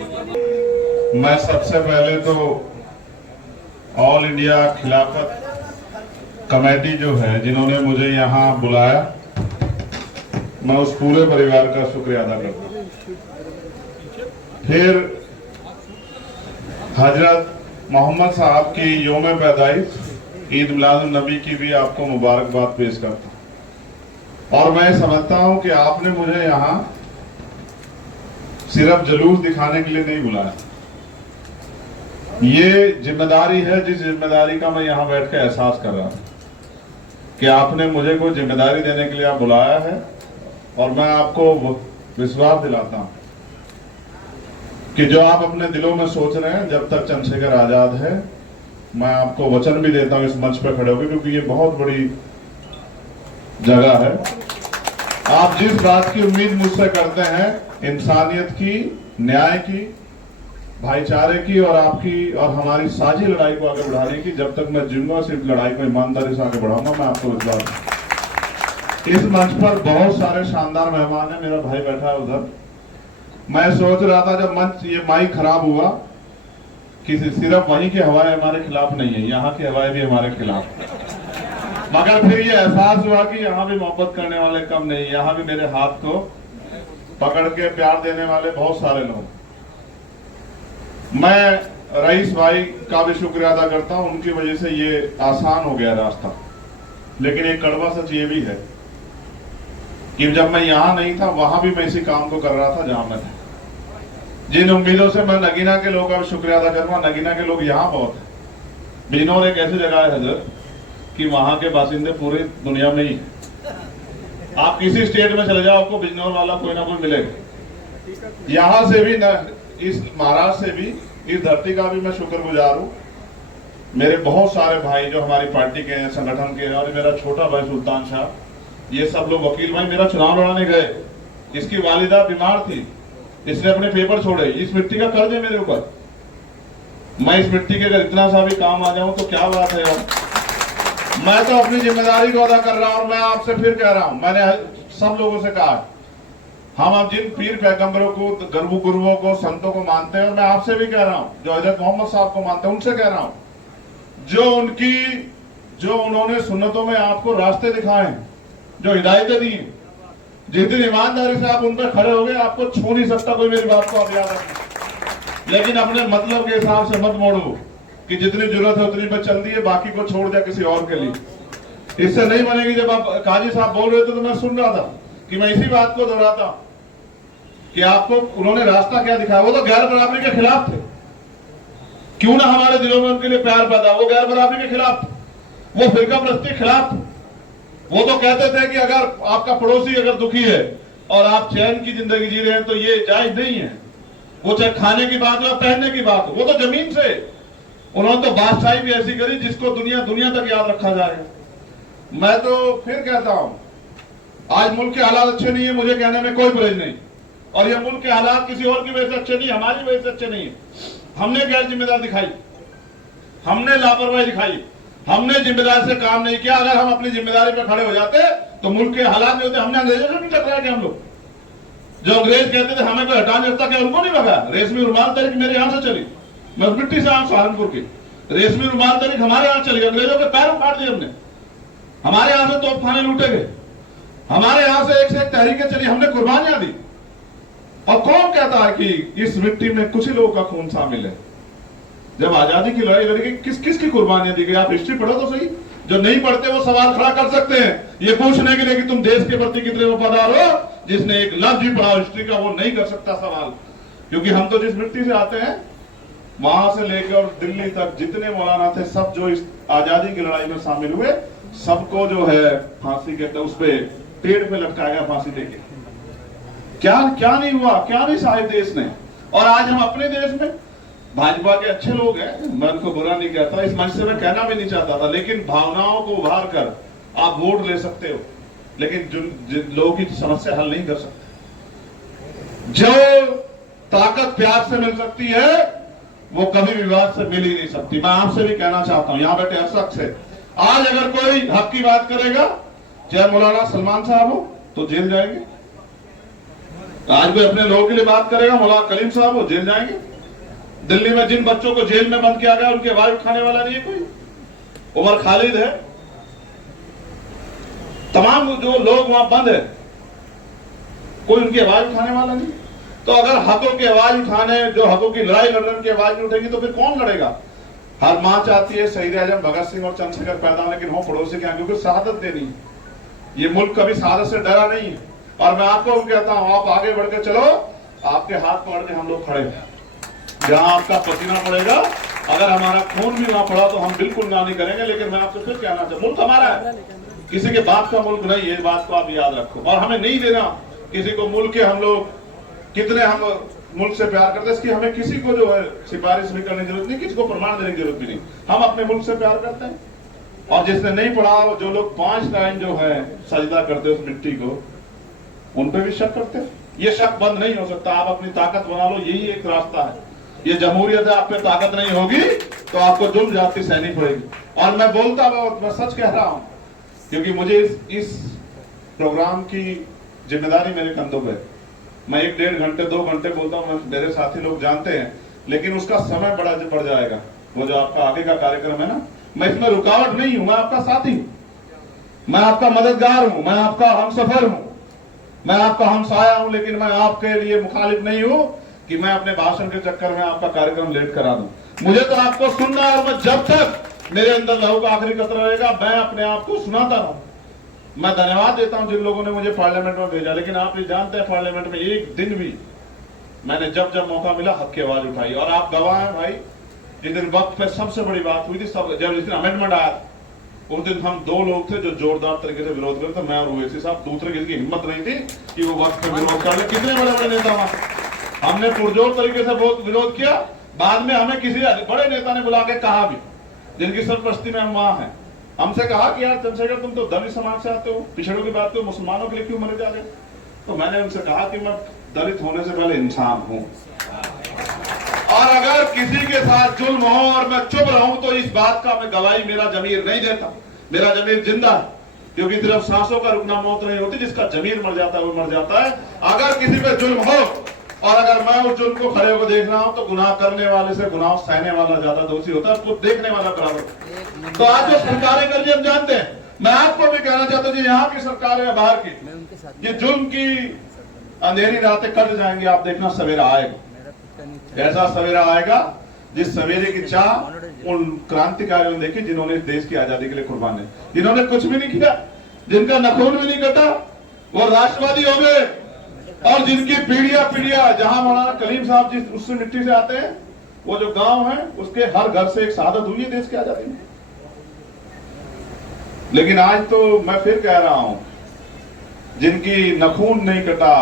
मैं सबसे पहले तो ऑल इंडिया खिलाफत कमेटी जो है जिन्होंने मुझे यहाँ बुलाया, मैं उस पूरे परिवार का शुक्रिया अदा करता हूँ। फिर हजरत मोहम्मद साहब की यौम पैदाइश ईद मिलादुन नबी की भी आपको मुबारकबाद पेश करता हूँ। और मैं समझता हूँ कि आपने मुझे यहाँ सिर्फ जुलूस दिखाने के लिए नहीं बुलाया। ये जिम्मेदारी है जिस जिम्मेदारी का मैं यहाँ बैठ के एहसास कर रहा हूँ कि आपने मुझे कोई जिम्मेदारी देने के लिए आप बुलाया है, और मैं आपको विश्वास दिलाता हूँ कि जो आप अपने दिलों में सोच रहे हैं, जब तक चंद्रशेखर आजाद है, मैं आपको वचन भी देता हूँ इस मंच पर खड़े होकर, क्योंकि ये बहुत बड़ी जगह है। आप जिस बात की उम्मीद मुझसे करते हैं, इंसानियत की, न्याय की, भाईचारे की और आपकी और हमारी साझी लड़ाई को आगे बढ़ाने की, जब तक मैं जीऊंगा सिर्फ लड़ाई को ईमानदारी से आगे बढ़ाऊंगा। मैं आपको विश्वास। इस मंच पर बहुत सारे शानदार मेहमान हैं। मेरा भाई बैठा है उधर। मैं सोच रहा था जब मंच ये माइक खराब हुआ कि सिर्फ वहीं की हवाएं हमारे खिलाफ नहीं है, यहाँ की हवाएं भी हमारे खिलाफ। मगर फिर ये एहसास हुआ कि यहाँ भी मोहब्बत करने वाले कम नहीं, यहाँ भी मेरे हाथ को पकड़ के प्यार देने वाले बहुत सारे लोग। मैं रईस भाई का भी शुक्रिया अदा करता हूं, उनकी वजह से ये आसान हो गया रास्ता। लेकिन एक कड़वा सच ये भी है कि जब मैं यहां नहीं था, वहां भी मैं इसी काम को कर रहा था जहां मैं था। जिन उम्मीदों से मैं नगीना के लोगों का भी शुक्रिया अदा करूंगा। नगीना के लोग यहाँ बहुत है। बिजनौर एक ऐसी जगह है हजरत कि वहां के बासिंदे पूरी दुनिया में ही है। आप किसी स्टेट में चले जाओ, आपको बिजनौर वाला कोई ना कोई मिलेगा। यहां से भी इस महाराष्ट्र से भी, इस धरती का भी मैं शुक्रगुजार हूँ। मेरे बहुत सारे भाई जो हमारी पार्टी के हैं, संगठन के हैं, और मेरा छोटा भाई सुल्तान शाह, ये सब लोग वकील भाई मेरा चुनाव लड़ाने गए। इसकी वालिदा बीमार थी, इसने अपने पेपर छोड़े। इस मिट्टी का कर्ज है मेरे ऊपर। मैं इस मिट्टी के अगर इतना सा भी काम आ जाऊं तो क्या बात है यार। मैं तो अपनी जिम्मेदारी को अदा कर रहा हूं। और मैं आपसे फिर कह रहा हूं, मैंने सब लोगों से कहा, हम अब जिन पीर पैगंबरों को, गुरुओं को, संतों को मानते हैं, मैं आपसे भी कह रहा हूं, जो हजरत मोहम्मद साहब को मानते हैं, उनसे कह रहा हूं, जो उन्होंने सुन्नतों में आपको रास्ते दिखाए, जो हिदायतें दी, जिस दिन ईमानदारी से आप उन पर खड़े हो गए, आपको छू नहीं सकता कोई मेरी बात को आप याद रखें। लेकिन अपने मतलब के हिसाब से मत मोड़ो कि जितनी जरूरत है उतनी पर चल दिए, बाकी को छोड़ दिया किसी और के लिए। इससे नहीं बनेगी। जब आप काजी साहब बोल रहे थे तो मैं सुन रहा था कि मैं इसी बात को दोहराता कि आपको उन्होंने रास्ता क्या दिखाया। वो तो गैर बराबरी के खिलाफ थे। क्यों ना हमारे दिलों में उनके लिए प्यार पैदा। वो गैर बराबरी के खिलाफ, वो फिरका परस्ती के खिलाफ। वो तो कहते थे कि अगर आपका पड़ोसी अगर दुखी है और आप चैन की जिंदगी जी रहे हैं तो ये जायज नहीं है। वो चाहे खाने की बात हो या पहनने की बात हो। वो तो जमीन से उन्होंने तो बादशाही भी ऐसी करी जिसको दुनिया तक याद रखा जाएगा। मैं तो फिर कहता हूं, आज मुल्क के हालात अच्छे नहीं है, मुझे कहने में कोई बुराई नहीं। और ये मुल्क के हालात किसी और की वजह से अच्छे नहीं, हमारी वजह से अच्छे नहीं है। हमने गैर जिम्मेदारी दिखाई, हमने लापरवाही दिखाई, हमने जिम्मेदारी से काम नहीं किया। अगर हम अपनी जिम्मेदारी पर खड़े हो जाते तो मुल्क के हालात नहीं होते। हमने अंग्रेजों से नहीं टकराया क्या? हम लोग जो अंग्रेज कहते थे हमें कोई हटा नहीं सकता, क्या उनको नहीं भगा? रेशमी रुमाल तरीक मेरे यहां से चली, मैं मिट्टी से आऊं सहारनपुर की। रेशमी रुमाल तरीक हमारे यहां चली, अंग्रेजों के पैर उखाड़ दिए हमने। हमारे यहां से तोपखाने लूटे गए, हमारे यहां से एक तहरीकें चली, हमने कुर्बानियां दी। और कौन कहता है कि इस मिट्टी में कुछ ही लोगों का खून शामिल है? जब आजादी की लड़ाई लड़ी, किस किस की कुर्बानियां दी गई? आप हिस्ट्री पढ़ो तो सही। जो नहीं पढ़ते वो सवाल खड़ा कर सकते हैं ये पूछने के लिए कि तुम देश के प्रति कितने वफादार हो। जिसने एक लफ्ज भी पढ़ा हिस्ट्री का वो नहीं कर सकता सवाल, क्योंकि हम तो जिस मिट्टी से आते हैं, वहां से लेकर दिल्ली तक जितने मौलाना थे, सब जो इस आजादी की लड़ाई में शामिल हुए, सबको जो है फांसी के उस पे पेड़ पे लटकाया गया फांसी देके। क्या क्या नहीं हुआ, क्या नहीं साहिब देश ने। और आज हम अपने देश में भाजपा के अच्छे लोग हैं, मैं उनको बुरा नहीं कहता, इस मंच से मैं कहना भी नहीं चाहता था, लेकिन भावनाओं को उभार कर आप वोट ले सकते हो, लेकिन जिन लोगों की समस्या हल नहीं कर सकते। जो ताकत प्यार से मिल सकती है वो कभी विवाद से मिल ही नहीं सकती। मैं आपसे भी कहना चाहता हूं, यहां बैठे हर शख्स से, आज अगर कोई हक की बात करेगा, चाहे मौलाना सलमान साहब हो, तो जेल जाएंगे। आज भी अपने लोगों के लिए बात करेगा मुल्ला कलीम साहब, वो जेल जाएंगे। दिल्ली में जिन बच्चों को जेल में बंद किया गया उनकी आवाज उठाने वाला नहीं है कोई। उमर खालिद है, तमाम जो लोग वहां बंद है, कोई उनकी आवाज उठाने वाला नहीं। तो अगर हकों की आवाज उठाने, जो हकों की लड़ाई लड़ रहे उनकी आवाज नहीं उठेगी तो फिर कौन लड़ेगा? हर मां चाहती है शहीद आजम भगत सिंह और चंद्रशेखर पैदा हो, लेकिन हो पड़ोसी के यहाँ, क्योंकि शहादत देनी है। ये मुल्क कभी शहादत से डरा नहीं है। और मैं आपको कहता हूं, आप आगे बढ़ के चलो, आपके हाथ पकड़ के हम लोग खड़े हैं। जहां आपका पसीना पड़ेगा, अगर हमारा खून भी वहां पड़ा तो हम बिल्कुल ना नहीं करेंगे। लेकिन मैं आपसे फिर कहना चाहता हूं, मुल्क हमारा है, किसी के बाप का मुल्क नहीं है, इस बात को आप याद रखो। और हमें नहीं देना किसी को मुल्क के, हम लोग कितने हम मुल्क से प्यार करते हैं, इसकी हमें किसी को जो है सिफारिश भी करने की जरूरत नहीं, किसी को प्रमाण देने की जरूरत भी नहीं। हम अपने मुल्क से प्यार करते हैं। और जिसने नहीं पढ़ा, जो लोग 5 टाइम जो है सजदा करते उस मिट्टी को, उन पे भी शक करते हैं। ये शक बंद नहीं हो सकता। आप अपनी ताकत बना लो, यही एक रास्ता है। ये जमहूरियत है, आप पे ताकत नहीं होगी तो आपको जुल्म जाति सहनी पड़ेगी। और मैं बोलता हूं, मैं सच कह रहा हूं, क्योंकि मुझे इस प्रोग्राम की जिम्मेदारी मेरे कंधों पे। मैं 1-1.5 घंटे 2 घंटे बोलता हूं, मेरे साथी लोग जानते हैं, लेकिन उसका समय बड़ा बढ़ जाएगा। वो जो आपका आगे का कार्यक्रम है ना, मैं इसमें रुकावट नहीं हूं, मैं आपका साथी हूं, मैं आपका मददगार हूं, मैं आपका हमसफर हूं, मैं आपका हमसाया हूं। लेकिन मैं आपके लिए मुखालिफ नहीं हूं कि मैं अपने भाषण के चक्कर में आपका कार्यक्रम लेट करा दूं। मुझे तो आपको सुनना है, और मैं जब तक मेरे अंदर लहू का आखिरी कतरा रहेगा, मैं अपने आप को सुनाता रहूं। मैं धन्यवाद देता हूं जिन लोगों ने मुझे पार्लियामेंट में भेजा, लेकिन आप ये जानते हैं पार्लियामेंट में एक दिन भी मैंने जब जब मौका मिला हक की आवाज उठाई। और आप गवाह हैं भाई, जिस दिन वक्त पे सबसे बड़ी बात हुई थी, सब जब जिस दिन अमेंडमेंट आया, उस दिन हम 2 लोग थे जो जोरदार तरीके से विरोध करते थे, मैं और ओवैसी साहब। दूसरे किसी की हिम्मत नहीं थी कि वो वक्त पे विरोध कर ले। कितने बड़े बड़े नेता वहां, हमने पुरजोर तरीके से बहुत विरोध किया। बाद में हमें किसी बड़े नेता ने बुला के कहा भी, जिनकी सरपरस्ती में हम वहां हैं, हमसे कहा कि यार चंद्रशेखर, तुम तो दलित समाज से आते हो, पिछड़ों की बात हो, मुसलमानों के लिए क्यों मरे जा रहे? तो मैंने उनसे कहा कि मैं दलित होने से पहले इंसान हूं, और अगर किसी के साथ जुल्म हो और मैं चुप रहूं तो इस बात का मैं गवाही मेरा जमीर नहीं देता। मेरा जमीर जिंदा है, क्योंकि सिर्फ सांसों का रुकना मौत नहीं होती, जिसका जमीर मर जाता है वो मर जाता है। अगर किसी पे जुल्म हो और अगर मैं उस जुल्म को खड़े होकर देख रहा हूं तो गुनाह करने वाले से गुनाह सहने वाला ज्यादा दोषी होता है, उसको देखने वाला बराबर। तो आज जो सरकारें कर रही हम जानते हैं। मैं आपको भी कहना चाहता हूं, यहाँ की सरकार है, बाहर की, ये जुल्म की अंधेरी रातें कट जाएंगी। आप देखना सवेरा आएगा, ऐसा सवेरा आएगा जिस सवेरे की चाह उन क्रांतिकारियों ने देखी, जिन्होंने इस देश की आजादी के लिए कुर्बान है, जिन्होंने कुछ भी नहीं किया, जिनका नखून भी नहीं कटा, वो राष्ट्रवादी हो गए। और जिनकी पीढ़ियां जहां मौलाना कलीम साहब जिस उससे मिट्टी से आते हैं, वो जो गांव है उसके हर घर से एक शहादत हुई है देश की आजादी में। लेकिन आज तो मैं फिर कह रहा हूं, जिनकी नखून नहीं कटा,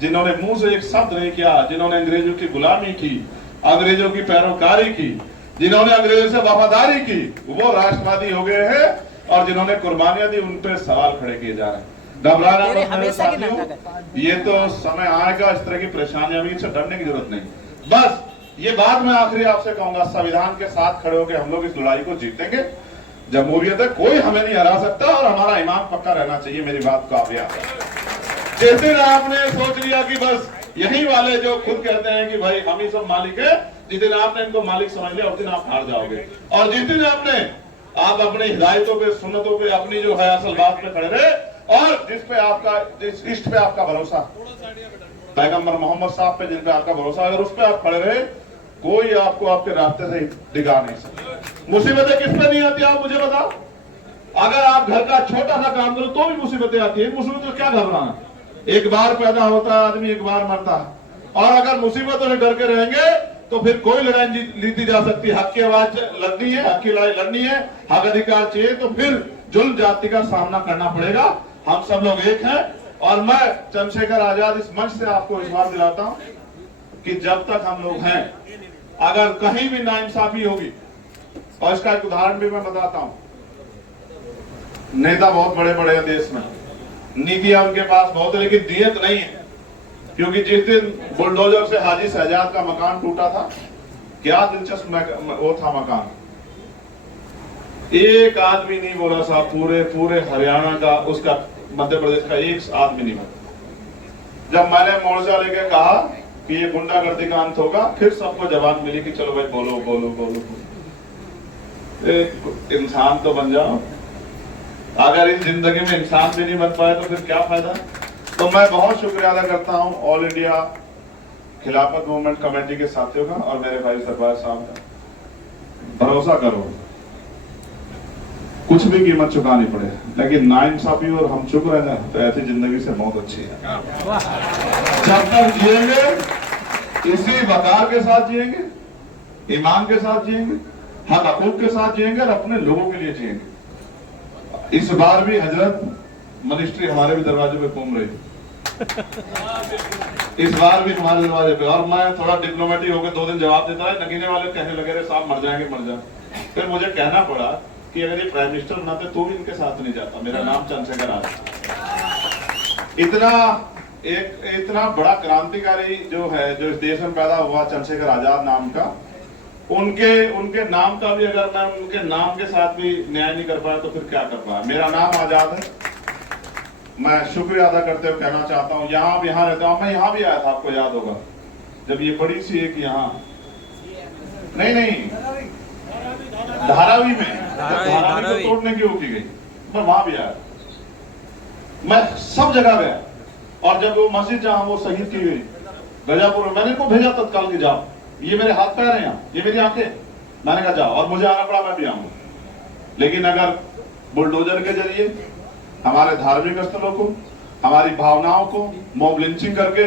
जिन्होंने मुंह से एक शब्द नहीं किया, जिन्होंने अंग्रेजों की गुलामी की, अंग्रेजों की पैरोकारी की, जिन्होंने अंग्रेजों से वफादारी की, वो राष्ट्रवादी हो गए हैं। और जिन्होंने कुर्बानियां दी, उन पर सवाल खड़े किए जा रहे हैं। घबराना ये तो समय आएगा, इस तरह की परेशानियां भी, इससे डरने की जरूरत नहीं। बस ये बात मैं आखिरी आपसे कहूंगा, संविधान के साथ खड़े होकर हम लोग इस लड़ाई को जीतेंगे। जमहूरियत है, कोई हमें नहीं हरा सकता, और हमारा ईमान पक्का रहना चाहिए। मेरी बात को आप याद रखें। जिस दिन आपने सोच लिया कि बस यही वाले जो खुद कहते हैं कि भाई हम ही सब मालिक है, जिस दिन आपने इनको मालिक समझ लिया, उस दिन आप हार जाओगे। और जिस दिन आप अपने हिदायतों पे, सुन्नतों पे, अपनी जो है असल बात पे खड़े रहे, और जिस पे आपका, जिस इष्ट पे आपका भरोसा, पैगंबर मोहम्मद साहब पे जिन पे आपका भरोसा, अगर उस पे आप खड़े रहे, कोई आपको आपके रास्ते से डिगा नहीं सकता। मुसीबतें किस पे नहीं आती, आप मुझे बताओ। अगर आप घर का छोटा सा काम करो तो भी मुसीबतें आती है। मुसीबत तो क्या घबराना, एक बार पैदा होता है आदमी, एक बार मरता है। और अगर मुसीबतों से डर के रहेंगे तो फिर कोई लड़ाई जीती जा सकती है। हक की आवाज लड़नी है, हक की लड़ाई लड़नी है, हक अधिकार चाहिए, तो फिर जुल्म जाति का सामना करना पड़ेगा। हम सब लोग एक हैं। और मैं चंद्रशेखर आजाद इस मंच से आपको विश्वास दिलाता हूं कि जब तक हम लोग हैं, अगर कहीं भी नाइंसाफी होगी, और इसका एक उदाहरण भी मैं बताता हूं, नेता बहुत बड़े बड़े हैं देश में, नीतियां उनके पास बहुत है, लेकिन नियत नहीं है। क्योंकि जिस दिन बुलडोजर से हाजी शहजाद का मकान टूटा था, क्या दिलचस्प वो था मकान, एक आदमी नहीं बोला साहब, पूरे हरियाणा का, उसका मध्य प्रदेश का एक आदमी नहीं बोला। जब मैंने मोर्चा लेके कहा कि ये गुंडागर्दी का अंत होगा, फिर सबको जवाब मिली कि चलो भाई बोलो बोलो बोलो, बोलो। एक इंसान तो बन जाओ। अगर इस जिंदगी में इंसान भी नहीं बन पाए तो फिर क्या फायदा। तो मैं बहुत शुक्रिया अदा करता हूं ऑल इंडिया खिलाफत मूवमेंट कमेटी के साथियों का और मेरे भाई सरदार साहब का। भरोसा करो, कुछ भी कीमत चुकानी पड़े, लेकिन नाइंसाफी और हम चुप रह जाए तो ऐसी जिंदगी से मौत अच्छी है। जब तक जिएंगे इसी वकार के साथ जिएंगे, ईमान के साथ जिएंगे, हक हकूक के साथ जिएंगे और अपने लोगों के लिए जिएंगे। इस बार भी हजरत मिनिस्ट्री हमारे भी दरवाजे पे घूम रही, इस बार भी हमारे दरवाजे पे, और मैं थोड़ा डिप्लोमेटिक होकर 2 दिन जवाब देता है। नगीने वाले कहने लगे रे साहब मर जाएंगे मर जाए। फिर मुझे कहना पड़ा कि अगर ये प्राइम मिनिस्टर बनाते तो भी इनके साथ नहीं जाता। मेरा नाम चंद्रशेखर आजाद। इतना बड़ा क्रांतिकारी जो है, जो इस देश में पैदा हुआ, चंद्रशेखर आजाद नाम का, उनके नाम का भी अगर मैं उनके नाम के साथ भी न्याय नहीं कर पाया तो फिर क्या कर पाया। मेरा नाम आजाद है। मैं शुक्रिया अदा करते हुए कहना चाहता हूँ, यहाँ रहता हूँ। मैं यहाँ भी आया था, आपको याद होगा, जब ये बड़ी सी एक यहाँ नहीं धारावी में धारावी को तोड़ने की वो की गई, मैं वहां भी आया। मैं सब जगह गया, और जब वो मस्जिद जहां वो शहीद की गई गजापुर में, मैंने इनको भेजा तत्काल की जाओ, ये मेरे हाथ पैर हैं, यहाँ ये मेरी आंखें, मैंने कहा जाओ, और मुझे आना पड़ा, मैं भी आऊंगा। लेकिन अगर बुलडोजर के जरिए हमारे धार्मिक स्थलों को, हमारी भावनाओं को मॉब लिंचिंग करके,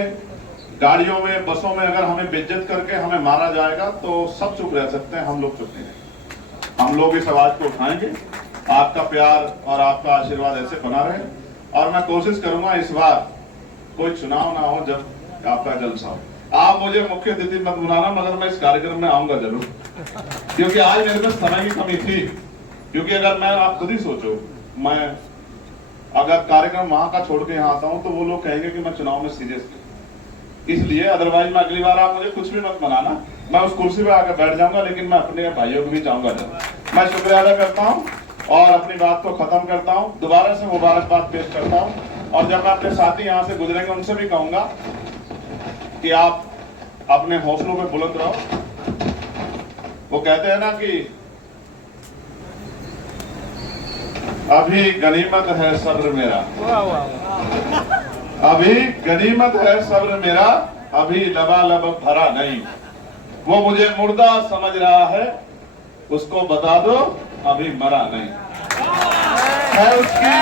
गाड़ियों में बसों में अगर हमें बेइज्जत करके हमें मारा जाएगा तो सब चुप रह सकते हैं, हम लोग चुप नहीं रहेंगे। हम लोग इस आवाज को उठाएंगे। आपका प्यार और आपका आशीर्वाद ऐसे बना रहे, और मैं कोशिश करूंगा इस बार कोई चुनाव ना हो जब आपका जलसा हो। आप मुझे मुख्य अतिथि मत बुलाना, मगर मैं इस कार्यक्रम में आऊंगा जरूर, क्योंकि आज मेरे पास समय की कमी थी। क्योंकि अगर मैं, आप खुद ही सोचो, मैं अगर कार्यक्रम वहां का छोड़ के यहाँ आता हूँ तो वो लोग कहेंगे कि मैं चुनाव में सीरियस थी, इसलिए। अदरवाइज मैं अगली बार आप मुझे कुछ भी मत बनाना, मैं उस कुर्सी पे आकर बैठ जाऊंगा, लेकिन मैं अपने भाइयों को भी चाहूंगा जब। मैं शुक्रिया अदा करता हूँ और अपनी बात को खत्म करता हूँ। दोबारा से मुबारकबाद पेश करता हूँ, और जब मैं अपने साथी यहाँ से गुजरेंगे उनसे भी कहूंगा कि आप अपने हौसलों पे बुलंद रहो। वो कहते हैं ना कि अभी गनीमत है सब्र मेरा, अभी गनीमत है सब्र मेरा, अभी लबालब भरा नहीं। वो मुझे मुर्दा समझ रहा है, उसको बता दो अभी मरा नहीं है उसकी।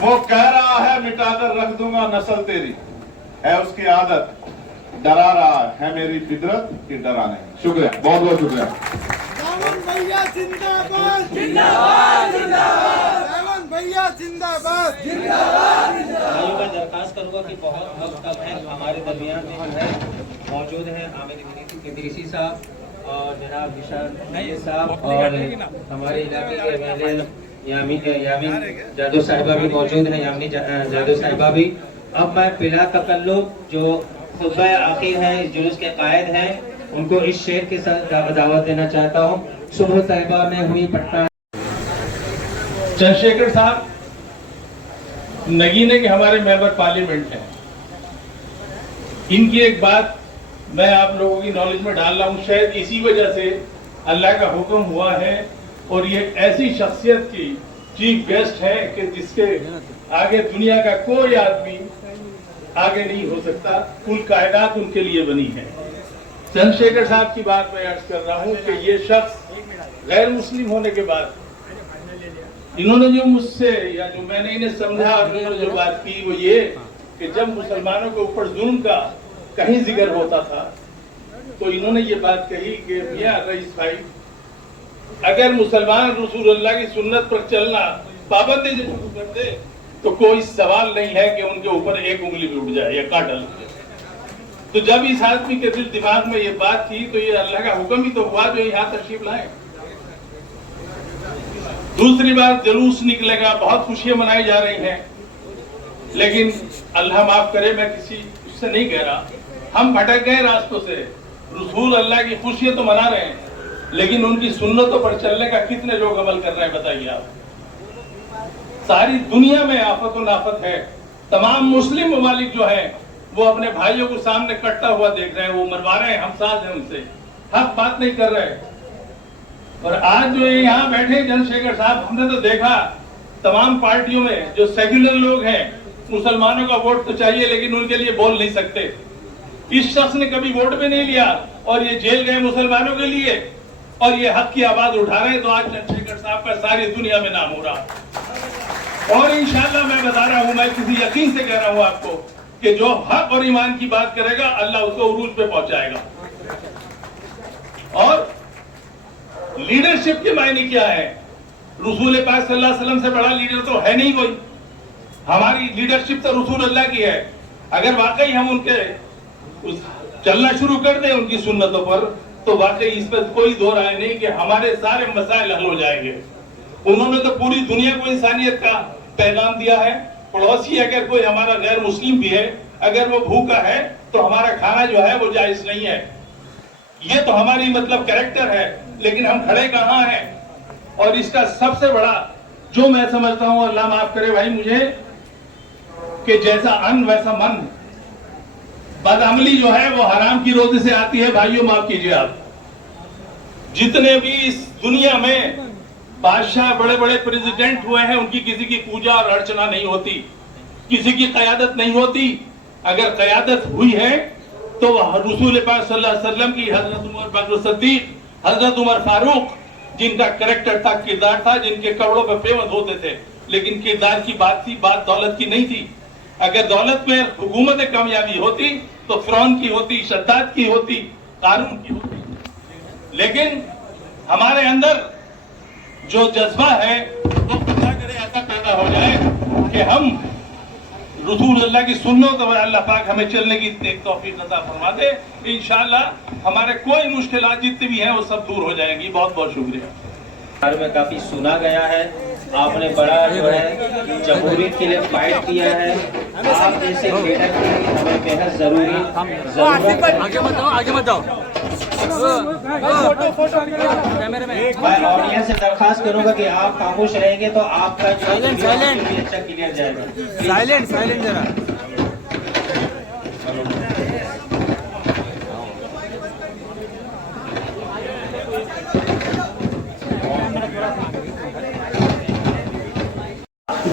वो कह रहा है मिटाकर रख दूंगा नस्ल तेरी, है उसकी आदत, डरा रहा है मेरी फितरत कि डरा नहीं। शुक्रिया, बहुत बहुत शुक्रिया। भैया जिंदाबाद जिंदाबाद जिंदाबाद, रेवंत भैया जिंदाबाद जिंदाबाद जिंदाबाद। मैं दरखास्त करूंगा कि बहुत वक्त कम है, हमारे दरमियान जो है मौजूद है आमिर इदरीसी साहब और जनाब निशान साहब, और हमारे इलाके के एमएलए यामीन जादव साहिबा भी मौजूद है, यामिनी जादव साहिबा भी। अब मैं बिला तकल्लुफ जो खुतबा आखिर है, इस जुलूस के कायद हैं, उनको इस शेर के साथ दावत देना चाहता हूँ। सुबह साहिबा में हुई पटना। चंद्रशेखर साहब नगीने के हमारे मेंबर पार्लियामेंट हैं। इनकी एक बात मैं आप लोगों की नॉलेज में डाल रहा हूँ, शायद इसी वजह से अल्लाह का हुक्म हुआ है, और ये ऐसी शख्सियत की चीफ गेस्ट है कि जिसके आगे दुनिया का कोई आदमी आगे नहीं हो सकता, कुल कायनात उनके लिए बनी है। चंद्रशेखर साहब की बात मैं अर्ज कर रहा हूँ कि ये शख्स गैर मुस्लिम होने के बाद इन्होंने जो मुझसे या जो मैंने इन्हें समझा, उन्होंने जो बात की वो ये कि जब मुसलमानों के ऊपर जुल्म का कहीं जिक्र होता था तो इन्होंने ये बात कही कि मियां रईस भाई, अगर मुसलमान रसूलुल्लाह की सुन्नत पर चलना पाबंदी से शुरू कर दे तो कोई सवाल नहीं है कि उनके ऊपर एक उंगली भी उठ जाए या काट डाल जाए। तो जब इस आदमी के दिल दिमाग में ये बात थी तो ये अल्लाह का हुक्म ही तो हुआ जो यहाँ तशरीफ लाए। दूसरी बात, जुलूस निकलेगा, बहुत खुशियां मनाई जा रही हैं, लेकिन अल्लाह माफ करे, मैं किसी उससे नहीं कह रहा, हम भटक गए रास्तों से। रसूल अल्लाह की खुशियां तो मना रहे हैं, लेकिन उनकी सुन्नतों पर चलने का कितने लोग अमल कर रहे हैं बताइए आप। सारी दुनिया में आफत और नाफत है, तमाम मुस्लिम ममालिक जो है वो अपने भाइयों को सामने कटता हुआ देख रहे हैं, वो मरवा रहे हैं, हम साथ हैं उनसे, हक बात नहीं कर रहे। और आज जो यहाँ बैठे चंद्रशेखर साहब, हमने तो देखा तमाम पार्टियों में जो सेक्युलर लोग हैं, मुसलमानों का वोट तो चाहिए लेकिन उनके लिए बोल नहीं सकते। इस शख्स ने कभी वोट भी नहीं लिया और ये जेल गए मुसलमानों के लिए और ये हक की आवाज उठा रहे हैं। तो आज चंद्रशेखर साहब का सारी दुनिया में नाम हो रहा। और इंशाल्लाह मैं बता रहा हूं, मैं किसी यकीन से कह रहा हूं आपको कि जो हक और ईमान की बात करेगा अल्लाह उसको उरूज पे पहुंचाएगा। और लीडरशिप के मायने क्या है? रसूल पाक सल्लल्लाहु अलैहि वसल्लम से बड़ा लीडर तो है नहीं कोई। हमारी लीडरशिप तो रसूल अल्लाह की है। अगर वाकई हम उनके चलना शुरू कर दें उनकी सुन्नतों पर, तो वाकई इस पर कोई दो राय नहीं कि हमारे सारे मसाइल हल हो जाएंगे। उन्होंने तो पूरी दुनिया को इंसानियत का पैगाम दिया है। पड़ोसी अगर कोई हमारा गैर मुस्लिम भी है, अगर वो भूखा है तो हमारा खाना जो है वो जायज नहीं है। ये तो हमारी मतलब कैरेक्टर है, लेकिन हम खड़े कहाँ हैं? और इसका सबसे बड़ा जो मैं समझता हूं, अल्लाह माफ करे भाई मुझे, कि जैसा अन्न वैसा मन। बदअमली जो है वो हराम की रोटी से आती है। भाइयों माफ कीजिए आप, जितने भी इस दुनिया में बादशाह बड़े बड़े प्रेसिडेंट हुए हैं, उनकी किसी की पूजा और अर्चना नहीं होती, किसी की कयादत नहीं होती। अगर कयादत हुई है तो वह रसूल पाक सल्लल्लाहु अलैहि वसल्लम की, हजरत उमर बकर सिद्दीक, हजरत उमर फारूक, जिनका करेक्टर था, किरदार था, जिनके कपड़ों पर फेमस होते थे, लेकिन किरदार की बात थी, बात दौलत की नहीं थी। अगर दौलत में हुकूमत कामयाबी होती तो फिरौन की होती, शद्दाद की होती, कारून की होती। लेकिन हमारे अंदर जो जज्बा है वो खुदा करे ऐसा पैदा हो जाए कि हम रसूल अल्लाह की सुन्नत और अल्लाह पाक हमें चलने की तौफीक अता फरमा दे। इंशाअल्लाह हमारे कोई मुश्किलात जितनी भी हैं वो सब दूर हो जाएंगी। बहुत बहुत शुक्रिया। बारे में काफी सुना गया है, आपने बड़ा जो है जमहूरियत के लिए फाइट किया है। आप जैसे लीडर के लिए हमें बेहद जरूरी आगे मत जाओ। मैं ऑडियंस से दरखास्त करूंगा कि आप खामोश रहेंगे तो आपका जो साइलेंट अच्छा क्लियर जाएगा। साइलेंट जरा।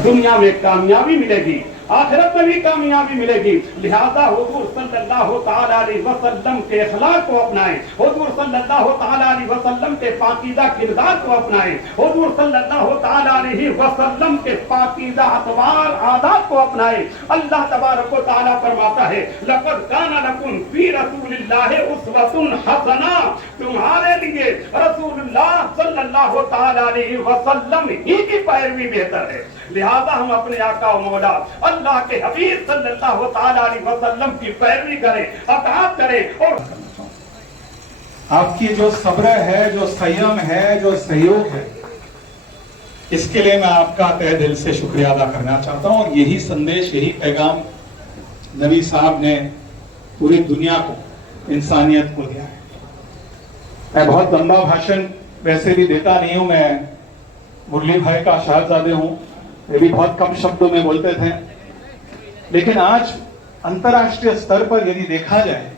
दुनिया में कामयाबी मिलेगी, आखिरत में भी कामयाबी मिलेगी। लिहाजा हुजूर सल्लल्लाहु ताला अलैहि वसल्लम के अखलाक को अपनाएं, हुजूर सल्लल्लाहु ताला अलैहि वसल्लम के पाकीज़ा किरदार को अपनाएं, हुजूर सल्लल्लाहु ताला अलैहि वसल्लम के पाकीज़ा अतवार आदात को अपनाएं। अल्लाह तबारक व तआला फरमाता है, लक़द काना लकुम फी रसूलिल्लाहि उस्वतुन हसना, तुम्हारे लिए रसूलुल्लाह सल्लल्लाहु ताला अलैहि वसल्लम ही की पैरवी बेहतर है। लिहाजा हम अपने आका और मौला अल्लाह के हबीब सल्लल्लाहु ताला अलैहि वसल्लम की पैरवी करें, अताअत करें। और आपकी जो सब्र है, जो संयम है, जो सहयोग है, इसके लिए मैं आपका तहे दिल से शुक्रिया अदा करना चाहता हूं। और यही संदेश, यही पैगाम नबी साहब ने पूरी दुनिया को, इंसानियत को दिया है। मैं बहुत लंबा भाषण वैसे भी देता नहीं हूं, मैं मुरली भाई का शहजादे हूं, ये भी बहुत कम शब्दों में बोलते थे। लेकिन आज अंतर्राष्ट्रीय स्तर पर यदि देखा जाए,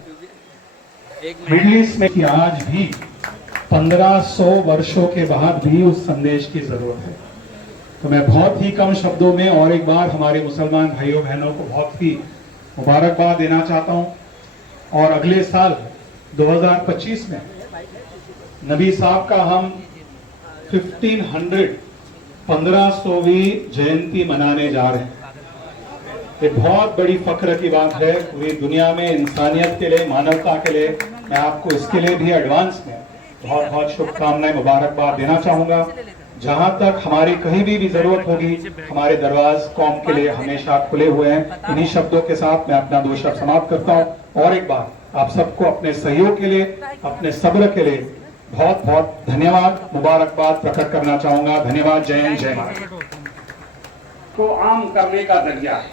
मिडिल ईस्ट में कि आज भी 1500 वर्षों के बाद भी उस संदेश की जरूरत है। तो मैं बहुत ही कम शब्दों में और एक बार हमारे मुसलमान भाइयों बहनों को बहुत ही मुबारकबाद देना चाहता हूं। और अगले साल 2025 में नबी साहब का हम 1500वीं जयंती मनाने जा रहे हैं। ये बहुत बड़ी फख्र की बात है पूरी दुनिया में, इंसानियत के लिए, मानवता के लिए। मैं आपको इसके लिए भी एडवांस में बहुत बहुत शुभकामनाएं, मुबारकबाद देना चाहूंगा। जहां तक हमारी कहीं भी जरूरत होगी, हमारे दरवाज कौम के लिए हमेशा खुले हुए हैं। इन्हीं शब्दों के साथ मैं अपना 2 शब्द समाप्त करता हूं। और एक बार आप सबको अपने सहयोग के लिए, अपने सब्र के लिए बहुत बहुत धन्यवाद, मुबारकबाद प्रकट करना चाहूंगा। धन्यवाद। जय हिंद, जय भारत। को आम करने का जरिया है।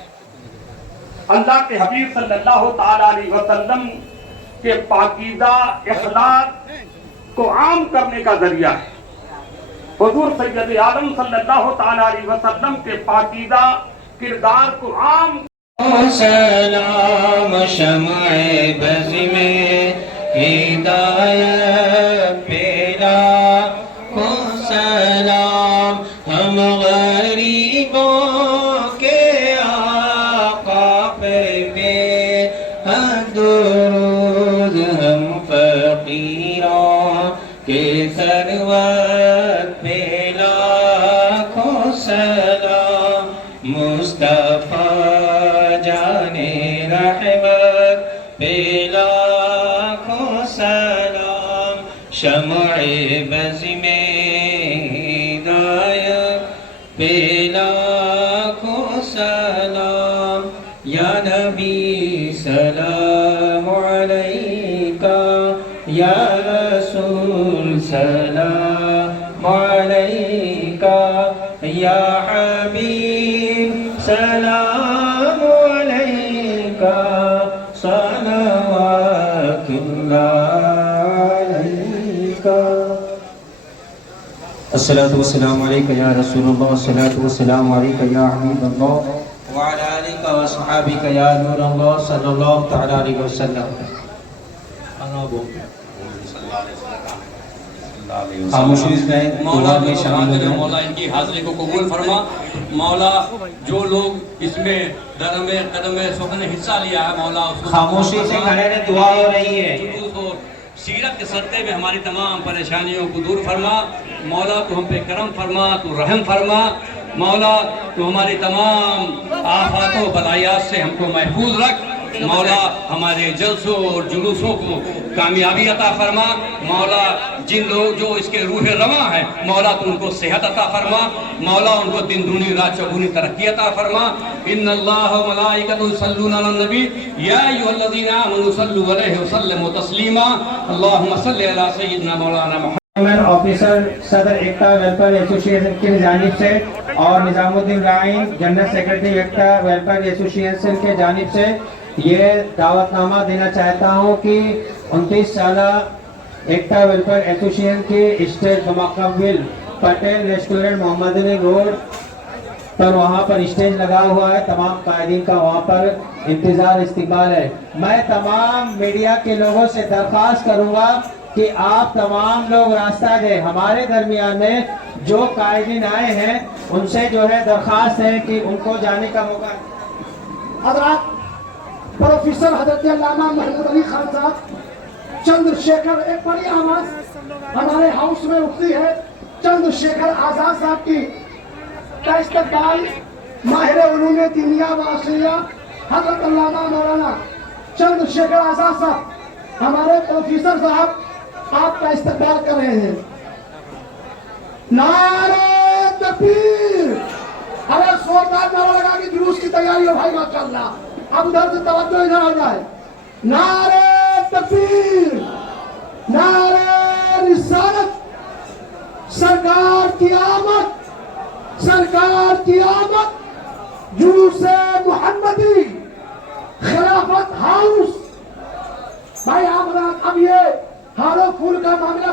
अल्लाह के हबीब सल्लल्लाहु ताला अलैहि वसल्लम के पाकीज़ा अखलाक को आम करने का जरिया है। हुजूर सैयद आलम सल्लल्लाहु ताला अलैहि वसल्लम के पाकीज़ा किरदार को आम सलाम शम्ए बज़ में हिदायत पेला को सलाम हम गरीबों के आका पे दुरूद हम फकीरों के सरवत पेला को सलाम मुस्तफा जाने रहमत पेला को सलाम शम्ए बज़ में हिदायत पेला को सलाम या नबी सलाम अलैका या रसूल सलाम अलैका या हबीब सलाम अलैका सलावतुल्लाह अलैका। अस्सलातु वस्सलामु अलैका या रसूलुल्लाह अस्सलातु वस्सलामु अलैका या हबीबल्लाह व अला आलिका व अस्हाबिका या नूरल्लाह सल्लल्लाहु तआला अलैहि वसल्लम। खामोशी से मौला में शामिल हो। मौला इनकी हाजिरी को कबूल फरमा। मौला जो लोग इसमें दरमे कदमे सुखने हिस्सा लिया है मौला खामोशी से खड़े ने दुआ हो रही है। सीरत के सत्ते में हमारी तमाम परेशानियों को दूर फरमा। मौला तू हम पे करम फरमा, तू रहम फरमा। मौला तू हमारी तमाम आफातों बलायात से हमको महफूज रख। मौला हमारे जलसों और जुलूसों को कामयाबी अता फरमा। मौला जिन लोग जो इसके रूह रवा है मौला तू उनको सेहत अता फरमा। मौला उनको दिन दूनी रात चौगुनी तरक्की अता फरमा। इन्नल्लाह व मलाइकतुहु युसल्लूना अलन नबी या अय्युहल्लज़ीना आमनू सल्लु अलैहि व सल्लिमू तस्लीमा। अल्लाहुम्मा सल्लि अला सय्यिदिना मौलाना ऑफिसर सदर एकता वेलफेयर एसोसिएशन की जानिब से और निजामुद्दीन राइन जनरल सेक्रेटरी एकता वेलफेयर एसोसिएशन के जानिब से ये दावतनामा देना चाहता हूँ कि 29 साला एकता वेलफेयर एसोसिएशन के स्टेज मुकम्मिल पटेल रेस्टोरेंट मोहम्मद अली रोड पर वहाँ पर स्टेज लगा हुआ है। तमाम कायदीन का वहाँ पर इंतजार इस्तकबाल है। मैं तमाम मीडिया के लोगों से दरख्वास्त करूँगा कि आप तमाम लोग रास्ता दें। हमारे दरमियान में जो कायदीन आए हैं उनसे जो है दरख्वास्त है कि उनको जाने का मौका। हजरात प्रोफेसर हजरत अल्लामा मोहम्मद अली खान साहब चंद्रशेखर, एक बड़ी आवाज हमारे हाउस में उठती है चंद्रशेखर आजाद साहब की का इस्तकबाल माहिर उलूम दीनिया व असलिया हजरत अल्लामा मौलाना चंद्रशेखर आजाद साहब हमारे प्रोफेसर साहब आपका इस्तकबाल कर रहे हैं। नारे तकबीर। अरे जोरदार नारा लगा के जुलूस की तैयारी हो भाई माशाअल्लाह। अब उधर से तवज्जो इधर आ जाए। नारे तकबीर, नारे रिसालत, सरकार की आमद, सरकार की आमद, जुलूसे मुहम्मदी, खिलाफत हाउस। भाई आप अब ये हारो फूल का मामला